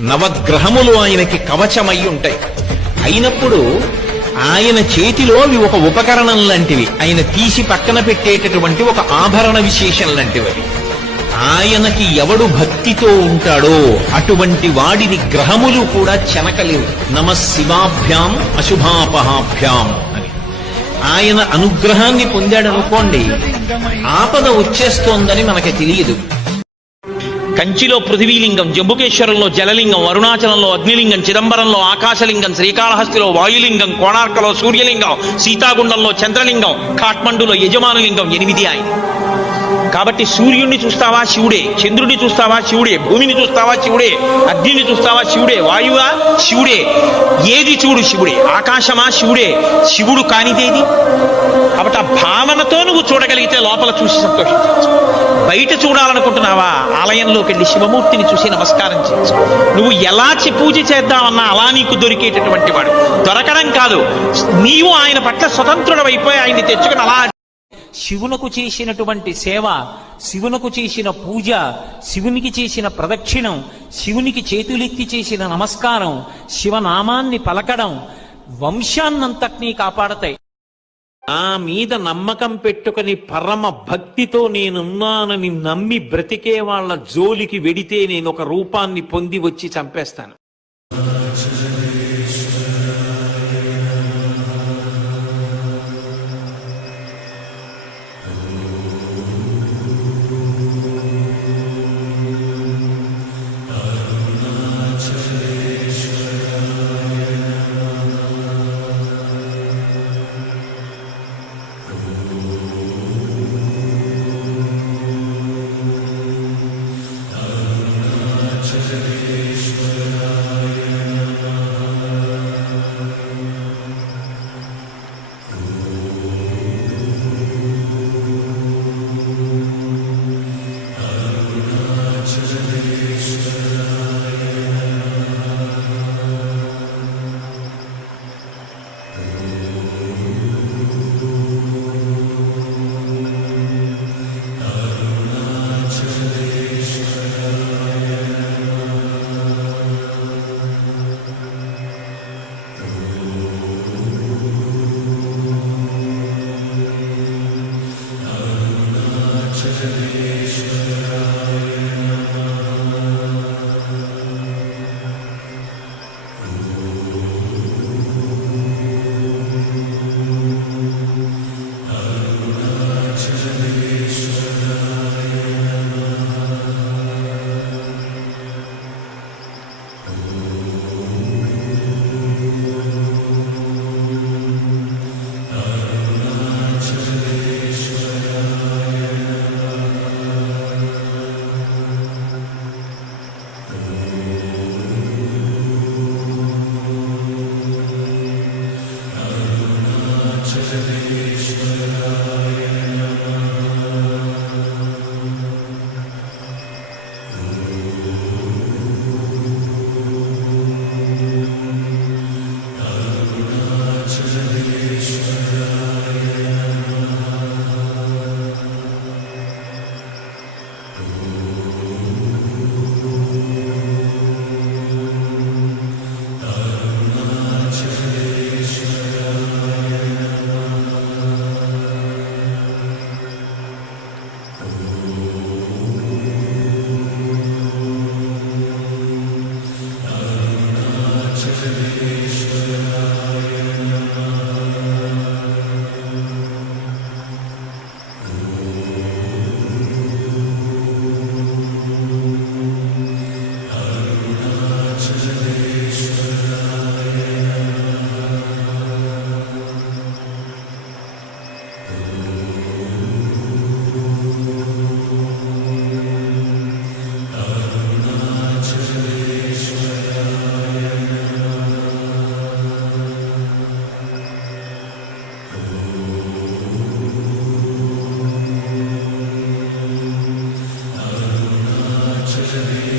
నవగ్రహములు ఆయనకి కవచమై ఉంటాయి. అయినప్పుడు ఆయన చేతిలో అవి ఒక ఉపకరణం లాంటివి ఆయన తీసి పక్కన పెట్టేటటువంటి ఒక ఆభరణ విశేషం లాంటివి. ఆయనకి ఎవడు భక్తితో ఉంటాడో అటువంటి వాడిని గ్రహములు కూడా చెనకలేవు. నమ శివాభ్యాం అశుభాపహాభ్యాం అని. ఆయన అనుగ్రహాన్ని పొందాడనుకోండి ఆపద వచ్చేస్తోందని మనకి తెలియదు. కంచిలో పృథివీలింగం జంబుకేశ్వరంలో జలలింగం అరుణాచలంలో అగ్నిలింగం చిదంబరంలో ఆకాశలింగం శ్రీకాళహస్తిలో వాయులింగం కోణార్కలో సూర్యలింగం సీతాగుండంలో చంద్రలింగం కాఠ్మండులో యజమానులింగం ఎనిమిది ఆయన కాబట్టి సూర్యుడిని చూస్తావా శివుడే చంద్రుడిని చూస్తావా శివుడే భూమిని చూస్తావా శివుడే అగ్నిని చూస్తావా శివుడే వాయువా శివుడే ఏది చూడు శివుడే ఆకాశమా శివుడే శివుడు కానిదేది కాబట్టి ఆ భావనతో నువ్వు చూడగలిగితే లోపల చూసి సంతోషించవచ్చు బయట చూడాలనుకుంటున్నావా? ఆలయంలోకి వెళ్ళి శివమూర్తిని చూసి నమస్కారం చేయొచ్చు నువ్వు ఎలా పూజ చేద్దామన్నా అలా నీకు దొరికేటటువంటి వాడు. దొరకడం కాదు. నీవు ఆయన పట్ల స్వతంత్రుడవైపోయి ఆయన్ని తెచ్చుకుని అలా శివునకు చేసినటువంటి సేవ శివునకు చేసిన పూజ శివునికి చేసిన ప్రదక్షిణం శివునికి చేతులెత్తి చేసిన నమస్కారం శివనామాన్ని పలకడం వంశాన్నంతటినీ కాపాడతాయి. నా మీద నమ్మకం పెట్టుకుని పరమ భక్తితో నేనున్నానని నమ్మి బ్రతికే వాళ్ళ జోలికి వెడితే నేను ఒక రూపాన్ని పొంది వచ్చి చంపేస్తాను. Shri Krishna. Señor. to thee.